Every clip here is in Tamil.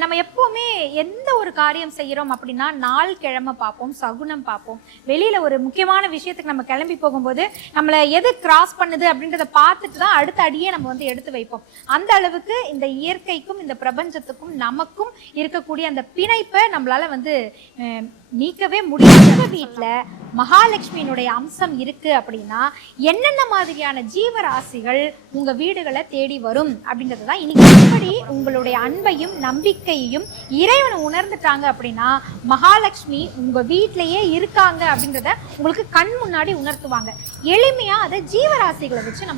நம்ம எப்பவுமே எந்த ஒரு காரியம் செய்யறோம் அப்படின்னா நாள் கிழமை பார்ப்போம், சகுனம் பார்ப்போம். வெளியில ஒரு முக்கியமான விஷயத்துக்கு நம்ம கிளம்பி போகும்போது நம்மளை எது கிராஸ் பண்ணுது அப்படின்றத பார்த்துட்டு தான் அடுத்த அடியே நம்ம வந்து எடுத்து வைப்போம். அந்த அளவுக்கு இந்த இயற்கைக்கும் இந்த பிரபஞ்சத்துக்கும் நமக்கும் இருக்கக்கூடிய அந்த பிணைப்பை நம்மளால வந்து நீக்கவே முடியாத. வீட்டுல மகாலட்சுமியினுடைய அம்சம் இருக்கு அப்படின்னா என்னென்ன மாதிரியான ஜீவராசிகள் உங்க வீடுகளை தேடி வரும் அப்படின்றது தான் இன்னைக்கு. எப்படி உங்களுடைய அன்பையும் நம்பிக்கையையும் இறைவனை உணர்ந்துட்டாங்க அப்படின்னா மகாலட்சுமி உங்க வீட்டிலேயே இருக்காங்க அப்படின்றத உங்களுக்கு கண் முன்னாடி உணர்த்துவாங்க. எளிமையா அதை ஜீவராசிகளை வச்சு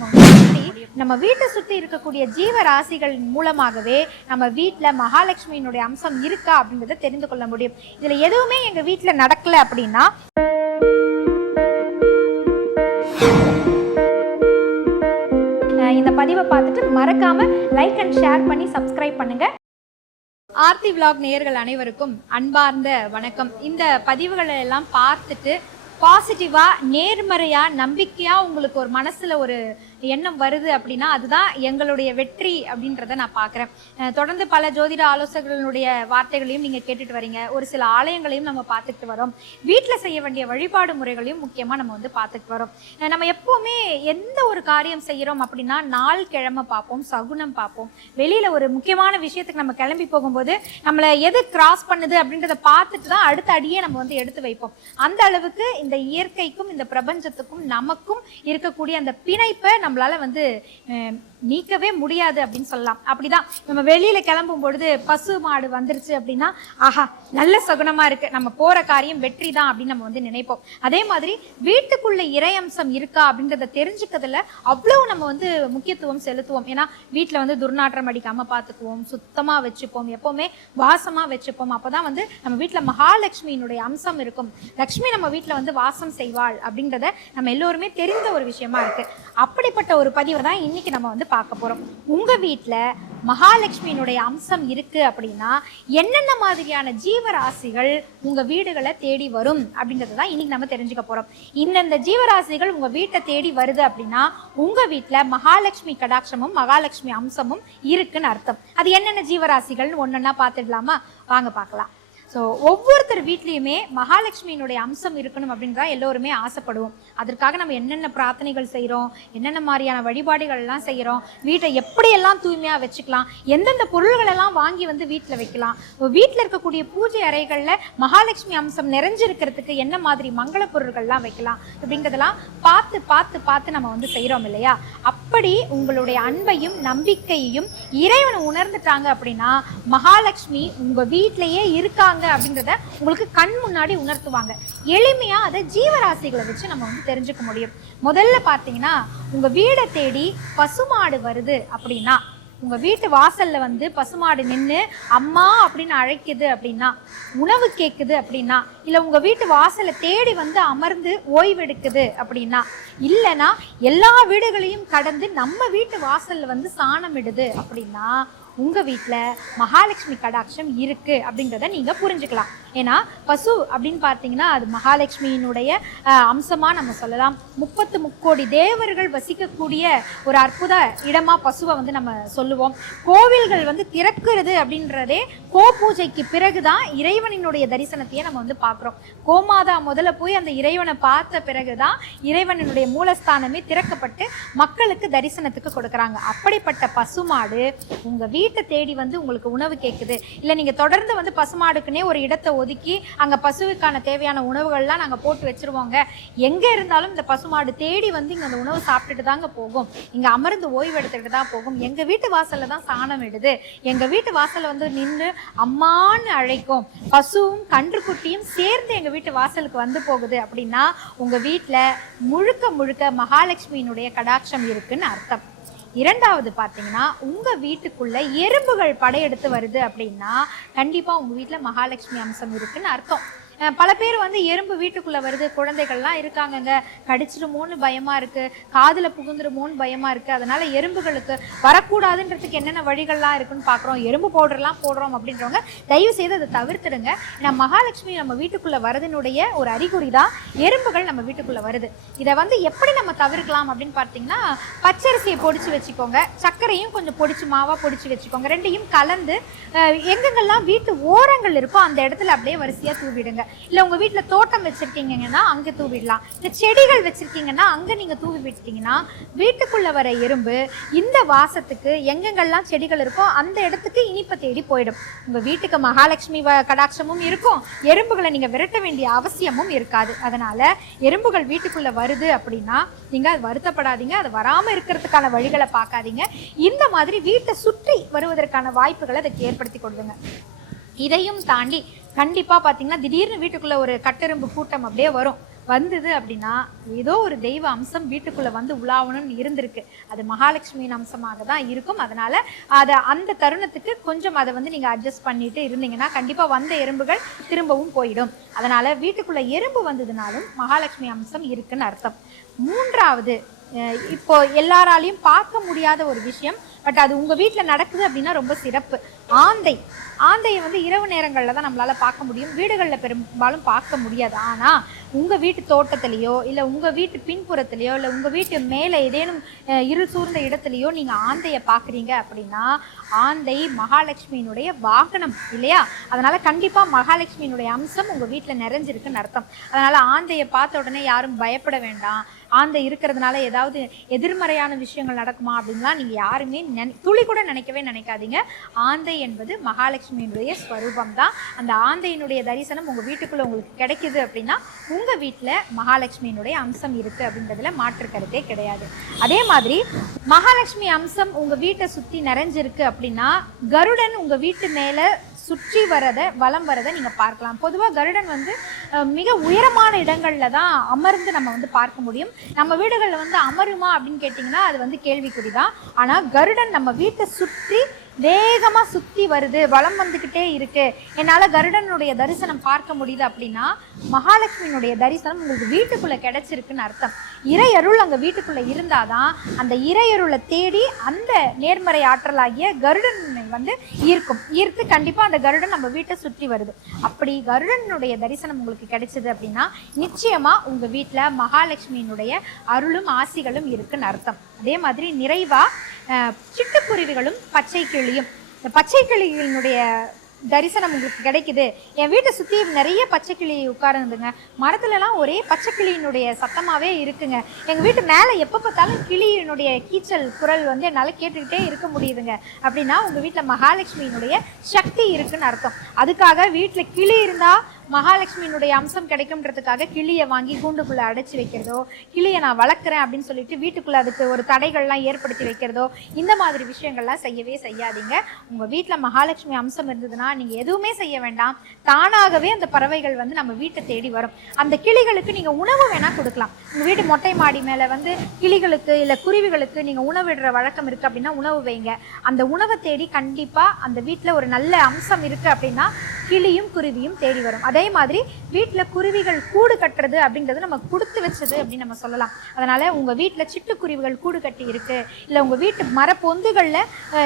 நம்ம வீட்டை சுத்தி இருக்கக்கூடிய ஜீவராசிகள் மூலமாகவே நம்ம வீட்டுல மகாலட்சுமியினுடைய அம்சம் இருக்கா அப்படின்றத தெரிந்து கொள்ள முடியும். இதுல எதுவுமே எங்க வீட்டுல நடக்கல அப்படின்னா இந்த பதிவை பார்த்துட்டு மறக்காம லைக் அண்ட் ஷேர் பண்ணி சப்ஸ்கிரைப் பண்ணுங்க. ஆர்த்தி விலாக் நேயர்கள் அனைவருக்கும் அன்பார்ந்த வணக்கம். இந்த பதிவுகளை எல்லாம் பார்த்துட்டு பாசிட்டிவா நேர்மறையா நம்பிக்கையா உங்களுக்கு ஒரு மனசுல ஒரு எண்ணம் வருது அப்படின்னா அதுதான் எங்களுடைய வெற்றி அப்படின்றத நான் பார்க்குறேன். தொடர்ந்து பல ஜோதிட ஆலோசகர்களுடைய வார்த்தைகளையும் நீங்கள் கேட்டுட்டு வரீங்க. ஒரு சில ஆலயங்களையும் நம்ம பார்த்துக்கிட்டு வரோம். வீட்டில் செய்ய வேண்டிய வழிபாடு முறைகளையும் முக்கியமாக நம்ம வந்து பார்த்துக்கிட்டு வரோம். நம்ம எப்போவுமே எந்த ஒரு காரியம் செய்கிறோம் அப்படின்னா நாள் கிழமை பார்ப்போம், சகுனம் பார்ப்போம். வெளியில் ஒரு முக்கியமான விஷயத்துக்கு நம்ம கிளம்பி போகும்போது நம்மளை எது கிராஸ் பண்ணுது அப்படின்றத பார்த்துட்டு தான் அடுத்த அடியே நம்ம வந்து எடுத்து வைப்போம். அந்த அளவுக்கு இந்த இயற்கைக்கும் இந்த பிரபஞ்சத்துக்கும் நமக்கும் இருக்கக்கூடிய அந்த பிணைப்பை நம்மளால வந்து நீக்கவே முடியாது அப்படின்னு சொல்லலாம். அப்படிதான் நம்ம வெளியில கிளம்பும் பொழுது பசு மாடு வந்துருச்சு அப்படின்னா ஆஹா நல்ல சகுனமா இருக்கு, நம்ம போற காரியம் வெற்றி தான் அப்படின்னு நம்ம வந்து நினைப்போம். அதே மாதிரி வீட்டுக்குள்ள இறையம்சம் இருக்கா அப்படின்றத தெரிஞ்சுக்கிறதுல அவ்வளவு நம்ம வந்து முக்கியத்துவம் செலுத்துவோம். ஏன்னா வீட்டுல வந்து துர்நாற்றம் அடிக்காம பார்த்துக்குவோம், சுத்தமா வச்சுப்போம், எப்பவுமே வாசமா வச்சுப்போம். அப்பதான் வந்து நம்ம வீட்டுல மகாலட்சுமியினுடைய அம்சம் இருக்கும். லட்சுமி நம்ம வீட்டுல வந்து வாசம் செய்வாள் அப்படின்றத நம்ம எல்லோருமே தெரிந்த ஒரு விஷயமா இருக்கு. அப்படிப்பட்ட ஒரு பதிவை தான் இன்னைக்கு நம்ம வந்து பார்க்க போறோம். உங்க வீட்டுல மகாலட்சுமியினுடைய அம்சம் இருக்கு அப்படின்னா என்னென்ன மாதிரியான ஜீவராசிகள் உங்க வீடுகளை தேடி வரும் அப்படின்றத தான் இன்னைக்கு நம்ம தெரிஞ்சுக்க போறோம். இந்த ஜீவராசிகள் உங்க வீட்டை தேடி வருது அப்படின்னா உங்க வீட்டுல மகாலட்சுமி கடாட்சமும் மகாலட்சுமி அம்சமும் இருக்குன்னு அர்த்தம். அது என்னென்ன ஜீவராசிகள்னு ஒன்னொன்னா பார்த்துடலாமா? வாங்க பார்க்கலாம். ஸோ ஒவ்வொருத்தர் வீட்லேயுமே மகாலட்சுமியினுடைய அம்சம் இருக்கணும் அப்படின்னு தான் எல்லோருமே ஆசைப்படுவோம். அதற்காக நம்ம என்னென்ன பிரார்த்தனைகள் செய்கிறோம், என்னென்ன மாதிரியான வழிபாடுகள்லாம் செய்கிறோம், வீட்டை எப்படியெல்லாம் தூய்மையாக வச்சுக்கலாம், எந்தெந்த பொருள்களெல்லாம் வாங்கி வந்து வீட்டில் வைக்கலாம், வீட்டில் இருக்கக்கூடிய பூஜை அறைகளில் மகாலட்சுமி அம்சம் நிறைஞ்சிருக்கிறதுக்கு என்ன மாதிரி மங்கள பொருள்கள்லாம் வைக்கலாம் அப்படிங்கிறதெல்லாம் பார்த்து பார்த்து பார்த்து நம்ம வந்து செய்கிறோம் இல்லையா? அப்படி உங்களுடைய அன்பையும் நம்பிக்கையையும் இறைவனை உணர்ந்துட்டாங்க அப்படின்னா மகாலட்சுமி உங்கள் வீட்டிலேயே இருக்காங்க அப்படின்றத உங்களுக்கு கண் முன்னாடி உணர்த்துவாங்க. எளிமையா அதை ஜீவராசிகளை வச்சு நம்ம வந்து தெரிஞ்சுக்க முடியும். முதல்ல பார்த்தீங்கன்னா உங்க வீடை தேடி பசுமாடு வருது அப்படின்னா, உங்க வீட்டு வாசல்ல வந்து பசுமாடு நின்று அம்மா அப்படின்னு அழைக்குது அப்படின்னா, உணவு கேட்குது அப்படின்னா, இல்லை உங்க வீட்டு வாசலை தேடி வந்து அமர்ந்து ஓய்வெடுக்குது அப்படின்னா, இல்லைன்னா எல்லா வீடுகளையும் கடந்து நம்ம வீட்டு வாசல்ல வந்து சாணமிடுது அப்படின்னா உங்க வீட்டில் மகாலட்சுமி கடாட்சம் இருக்கு அப்படிங்கிறத நீங்க புரிஞ்சுக்கலாம். ஏன்னா பசு அப்படின்னு பார்த்தீங்கன்னா அது மகாலட்சுமியினுடைய அம்சமா நம்ம சொல்லலாம். 33 தேவர்கள் வசிக்கக்கூடிய ஒரு அற்புத இடமா பசுவை வந்து நம்ம சொல்லுவோம். கோவில்கள் வந்து திறக்கிறது அப்படின்றதே கோ பூஜைக்கு பிறகுதான் இறைவனினுடைய தரிசனத்தையே நம்ம வந்து பார்க்குறோம். கோமாதா முதல்ல போய் அந்த இறைவனை பார்த்த பிறகுதான் இறைவனினுடைய மூலஸ்தானமே திறக்கப்பட்டு மக்களுக்கு தரிசனத்துக்கு கொடுக்குறாங்க. அப்படிப்பட்ட பசுமாடு உங்க வீட்டை தேடி வந்து உங்களுக்கு உணவு கேட்குது, இல்லை நீங்கள் தொடர்ந்து வந்து பசுமாடுக்குன்னே ஒரு இடத்தை ஒதுக்கி அங்கே பசுவுக்கான தேவையான உணவுகள்லாம் நாங்கள் போட்டு வச்சுருவோங்க, எங்கே இருந்தாலும் இந்த பசுமாடு தேடி வந்து இங்கே அந்த உணவு சாப்பிட்டுட்டு தாங்க போகும், இங்கே அமர்ந்து ஓய்வு எடுத்துக்கிட்டு தான் போகும், எங்கள் வீட்டு வாசலில் தான் சாணம் இடுது, எங்கள் வீட்டு வாசலில் வந்து நின்று அம்மான்னு அழைக்கும், பசுவும் கன்றுக்குட்டியும் சேர்ந்து எங்கள் வீட்டு வாசலுக்கு வந்து போகுது அப்படின்னா உங்கள் வீட்டில் முழுக்க முழுக்க மகாலட்சுமியினுடைய கடாட்சம் இருக்குன்னு அர்த்தம். இரண்டாவது பார்த்தீங்கன்னா உங்க வீட்டுக்குள்ள எறும்புகள் படையெடுத்து வருது அப்படின்னா கண்டிப்பா உங்க வீட்டில் மகாலட்சுமி அம்சம் இருக்குன்னு அர்த்தம். பல பேர் வந்து எறும்பு வீட்டுக்குள்ள வருது, குழந்தைகள்லாம் இருக்காங்கங்க, கடிச்சிருமோன்னு பயமா இருக்கு, காதுல புகுந்துருமோன்னு பயமா இருக்கு, அதனால எறும்புகளுக்கு வரக்கூடாதுன்றதுக்கு என்னென்ன வழிகள்லாம் இருக்குன்னு பாக்குறோம், எறும்பு பவுடர்லாம் போடுறோம் அப்படின்றவங்க தயவு செய்து அதை தவிர்த்துடுங்க. ஏன்னா மகாலட்சுமி நம்ம வீட்டுக்குள்ள வரதுனுடைய ஒரு அறிகுறி தான் எறும்புகள் நம்ம வீட்டுக்குள்ள வருது. இதை வந்து எப்படி நம்ம தவிர்க்கலாம் அப்படின்னு பார்த்தீங்கன்னா, பச்சரிசியை பொடிச்சு வச்சுக்கோங்க, சர்க்கரையும் கொஞ்சம் பொடிச்சு மாவா பொடிச்சு வச்சுக்கோங்க, ரெண்டையும் கலந்து எங்கெங்கெல்லாம் வீட்டு ஓரங்கள் இருக்கோ அந்த இடத்துல அப்படியே வரிசையா தூவிடுங்க. இல்லை உங்க வீட்டில் தோட்டம் வச்சிருக்கீங்கன்னா அங்கே தூவிடலாம், இல்லை செடிகள் வச்சிருக்கீங்கன்னா அங்கே நீங்க தூவி விட்டீங்கன்னா வீட்டுக்குள்ள வர எறும்பு இந்த வாசத்துக்கு எங்கெங்கெல்லாம் செடிகள் இருக்கோ அந்த இடத்துக்கு இனிப்பை தேடி போயிடும். உங்க வீட்டுக்கு மகாலட்சுமி கடாட்சமும் இருக்கும், எறும்புகளை நீங்க விரட்ட வேண்டிய அவசியமும் இருக்காது. அதனால எறும்புகள் வீட்டுக்குள்ள வருது அப்படின்னா நீங்க வருத்தப்படாதீங்க, அது வராம இருக்கிறதுக்கான வழிகளை பார்க்காதீங்க. இந்த மாதிரி வீட்டை சுற்றி வருவதற்கான வாய்ப்புகளை அதுக்கு ஏற்படுத்தி கொடுங்க. இதையும் தாண்டி கண்டிப்பா பாத்தீங்கன்னா திடீர்னு வீட்டுக்குள்ள ஒரு கட்டெரும்பு கூட்டம் அப்படியே வந்தது அப்படின்னா ஏதோ ஒரு தெய்வ அம்சம் வீட்டுக்குள்ள வந்து உலாவணும்னு இருந்திருக்கு, அது மகாலட்சுமியின் அம்சமாக தான் இருக்கும். அதனால அதை அந்த தருணத்துக்கு கொஞ்சம் அதை வந்து நீங்க அட்ஜஸ்ட் பண்ணிட்டு இருந்தீங்கன்னா கண்டிப்பா வந்த எறும்புகள் திரும்பவும் போயிடும். அதனால வீட்டுக்குள்ள எறும்பு வந்ததுனாலும் மகாலட்சுமி அம்சம் இருக்குன்னு அர்த்தம். மூன்றாவது, இப்போ எல்லாராலையும் பார்க்க முடியாத ஒரு விஷயம், பட் அது உங்க வீட்டில் நடக்குது அப்படின்னா ரொம்ப சிறப்பு. ஆந்தையை வந்து இரவு நேரங்களில் தான் நம்மளால பார்க்க முடியும், வீடுகளில் பெரும்பாலும் பார்க்க முடியாது. ஆனால் உங்கள் வீட்டு தோட்டத்திலேயோ இல்லை உங்கள் வீட்டு பின்புறத்துலையோ இல்லை உங்கள் வீட்டு மேலே ஏதேனும் இருள் சூழ்ந்த இடத்துலையோ நீங்கள் ஆந்தையை பார்க்குறீங்க அப்படின்னா ஆந்தை மகாலட்சுமியினுடைய வாகனம் இல்லையா? அதனால கண்டிப்பாக மகாலட்சுமியினுடைய அம்சம் உங்கள் வீட்டில் நிறைஞ்சிருக்குன்னு அர்த்தம். அதனால ஆந்தையை பார்த்த உடனே யாரும் பயப்பட வேண்டாம், ஆந்தை இருக்கிறதுனால ஏதாவது எதிர்மறையான விஷயங்கள் நடக்குமா அப்படின்லாம் நீங்கள் யாருமே துளி கூட நினைக்கவே நினைக்காதீங்க. ஆந்தை என்பது மகாலட்சுமியினுடைய ஸ்வரூபம் தான். அந்த ஆந்தையினுடைய தரிசனம் உங்கள் வீட்டுக்குள்ளே உங்களுக்கு கிடைக்குது அப்படின்னா உங்கள் வீட்டில் மகாலட்சுமியினுடைய அம்சம் இருக்குது அப்படின்றதுல மாற்று கருத்தே கிடையாது. அதே மாதிரி மகாலட்சுமி அம்சம் உங்கள் வீட்டை சுற்றி நிறைஞ்சிருக்கு அப்படின்னா கருடன் உங்கள் வீட்டு மேலே சுற்றி வரதை வலம் வரதை நீங்கள் பார்க்கலாம். பொதுவாக கருடன் வந்து மிக உயரமான இடங்களில் தான் அமர்ந்து நம்ம வந்து பார்க்க முடியும். நம்ம வீடுகளில் வந்து அமருமா அப்படின்னு கேட்டிங்கன்னா அது வந்து கேள்விக்குறி தான். ஆனால் கருடன் நம்ம வீட்டை சுற்றி வேகமாக சுற்றி வருது, வலம் வந்துக்கிட்டே இருக்கு, என்னால் கருடனுடைய தரிசனம் பார்க்க முடியுது அப்படின்னா மகாலட்சுமியினுடைய தரிசனம் உங்களுக்கு வீட்டுக்குள்ளே கிடைச்சிருக்குன்னு அர்த்தம். இறையருள் அங்கே வீட்டுக்குள்ளே இருந்தாதான் அந்த இறையருளை தேடி அந்த நேர்மறை ஆற்றலாகிய கருடனை வந்து ஈர்த்து கண்டிப்பாக அந்த கருடன் நம்ம வீட்டை சுற்றி வருது. அப்படி கருடனுடைய தரிசனம் உங்களுக்கு கிடைச்சது அப்படின்னா நிச்சயமாக உங்கள் வீட்டில் மகாலட்சுமியினுடைய அருளும் ஆசிகளும் இருக்குன்னு அர்த்தம். அதே மாதிரி நிறைவாக சிட்டுக்குருவிகளும் பச்சை கிளியும், இந்த பச்சை கிளிகளினுடைய தரிசனம் உங்களுக்கு கிடைக்குது. என் வீட்டை சுற்றி நிறைய பச்சை கிளி உட்காருந்துங்க, மரத்துலலாம் ஒரே பச்சை கிளியினுடைய சத்தமாகவே இருக்குங்க, எங்கள் வீட்டு மேலே எப்போ பார்த்தாலும் கிளியினுடைய கீச்சல் குரல் வந்து என்னால் கேட்டுக்கிட்டே இருக்க முடியுதுங்க அப்படின்னா உங்கள் வீட்டில் மகாலட்சுமியினுடைய சக்தி இருக்குன்னு அர்த்தம். அதுக்காக வீட்டில் கிளி இருந்தால் மகாலட்சுமியினுடைய அம்சம் கிடைக்கும்ன்றதுக்காக கிளியை வாங்கி கூண்டுக்குள்ளே அடைச்சி வைக்கிறதோ, கிளியை நான் வளர்க்குறேன் அப்படின்னு சொல்லிட்டு வீட்டுக்குள்ளே அதுக்கு ஒரு தடைகள்லாம் ஏற்படுத்தி வைக்கிறதோ, இந்த மாதிரி விஷயங்கள்லாம் செய்யவே செய்யாதீங்க. உங்கள் வீட்டில் மகாலட்சுமி அம்சம் இருந்ததுன்னா நீங்கள் எதுவுமே செய்ய வேண்டாம், தானாகவே அந்த பறவைகள் வந்து நம்ம வீட்டை தேடி வரும். அந்த கிளிகளுக்கு நீங்கள் உணவு வேணால் கொடுக்கலாம். உங்கள் வீட்டு மொட்டை மாடி மேலே வந்து கிளிகளுக்கு இல்லை குருவிகளுக்கு நீங்கள் உணவிடுற வழக்கம் இருக்குது அப்படின்னா உணவு வைங்க. அந்த உணவை தேடி கண்டிப்பாக அந்த வீட்டில் ஒரு நல்ல அம்சம் இருக்குது அப்படின்னா கிளியும் குருவியும் தேடி வரும். அதே மாதிரி வீட்டில் குருவிகள் கூடு கட்டுறது அப்படின்றது நம்ம கொடுத்து வச்சது அப்படின்னு நம்ம சொல்லலாம். அதனால் உங்கள் வீட்டில் சிட்டுக்குருவிகள் கூடு கட்டி இருக்குது, இல்லை உங்கள் வீட்டு மரப்பொந்துகளில்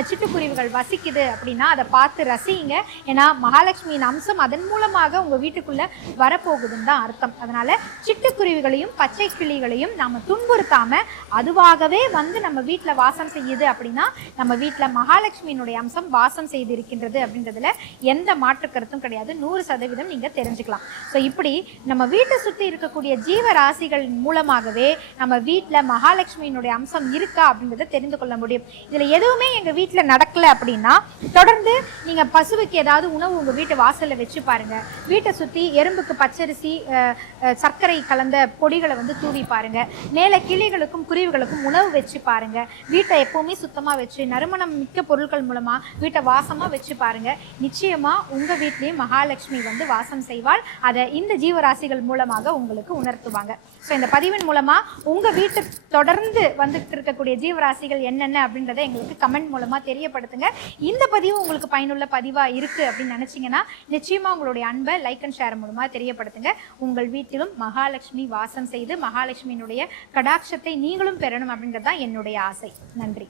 சிட்டுக்குருவிகள் வசிக்குது அப்படின்னா அதை பார்த்து ரசிங்க. ஏன்னா மகாலட்சுமியின் அம்சம் அதன் மூலமாக உங்கள் வீட்டுக்குள்ளே வரப்போகுதுன்னு தான் அர்த்தம். அதனால் சிட்டுக்குருவிகளையும் பச்சை கிளிகளையும் நாம் துன்புறுத்தாமல் அதுவாகவே வந்து நம்ம வீட்டில் வாசம் செய்யுது அப்படின்னா நம்ம வீட்டில் மகாலட்சுமியினுடைய அம்சம் வாசம் செய்து இருக்கின்றது அப்படின்றதுல எந்த மாற்று கருத்தும் கிடையாது. 100% நீங்கள் தெரிஞ்சுக்கலாம். ஸோ இப்படி நம்ம வீட்டை சுற்றி இருக்கக்கூடிய ஜீவராசிகள் மூலமாகவே நம்ம வீட்டில் மகாலட்சுமியினுடைய அம்சம் இருக்கா அப்படின்றத தெரிந்து கொள்ள முடியும். இதில் எதுவுமே எங்கள் வீட்டில் நடக்கலை அப்படின்னா தொடர்ந்து நீங்கள் பசுவுக்கு ஏதாவது உணவு உங்கள் வீட்டு வாசலில் வச்சு பாருங்கள். வீட்டை சுற்றி எறும்புக்கு பச்சரிசி சர்க்கரை கலந்த பொடிகளை வந்து தூவி பாருங்கள். மேலே கிளிகளுக்கும் குருவிகளுக்கும் உணவு வச்சு பாருங்கள். வீட்டை எப்போவுமே சுத்தமாக வச்சு நறுமணம் மிக்க பொருட்கள் மூலமாக வீட்டை வாசமாக வச்சு பாருங்கள். நிச்சயமாக உங்கள் வீட்டில் வீட்லேயும் மகாலட்சுமி வந்து வாசம் செய்வாள். அதை இந்த ஜீவராசிகள் மூலமாக உங்களுக்கு உணர்த்துவாங்க. ஸோ இந்த பதிவின் மூலமாக உங்கள் வீட்டு தொடர்ந்து வந்துட்டு இருக்கக்கூடிய ஜீவராசிகள் என்னென்ன அப்படின்றத எங்களுக்கு கமெண்ட் மூலமாக தெரியப்படுத்துங்க. இந்த பதிவு உங்களுக்கு பயனுள்ள பதிவாக இருக்குது அப்படின்னு நினச்சிங்கன்னா நிச்சயமாக உங்களுடைய அன்பை லைக் அண்ட் ஷேர் மூலமாக தெரியப்படுத்துங்க. உங்கள் வீட்டிலும் மகாலட்சுமி வாசம் செய்து மகாலட்சுமியினுடைய கடாட்சத்தை நீங்களும் பெறணும் அப்படின்றது தான் என்னுடைய ஆசை. நன்றி.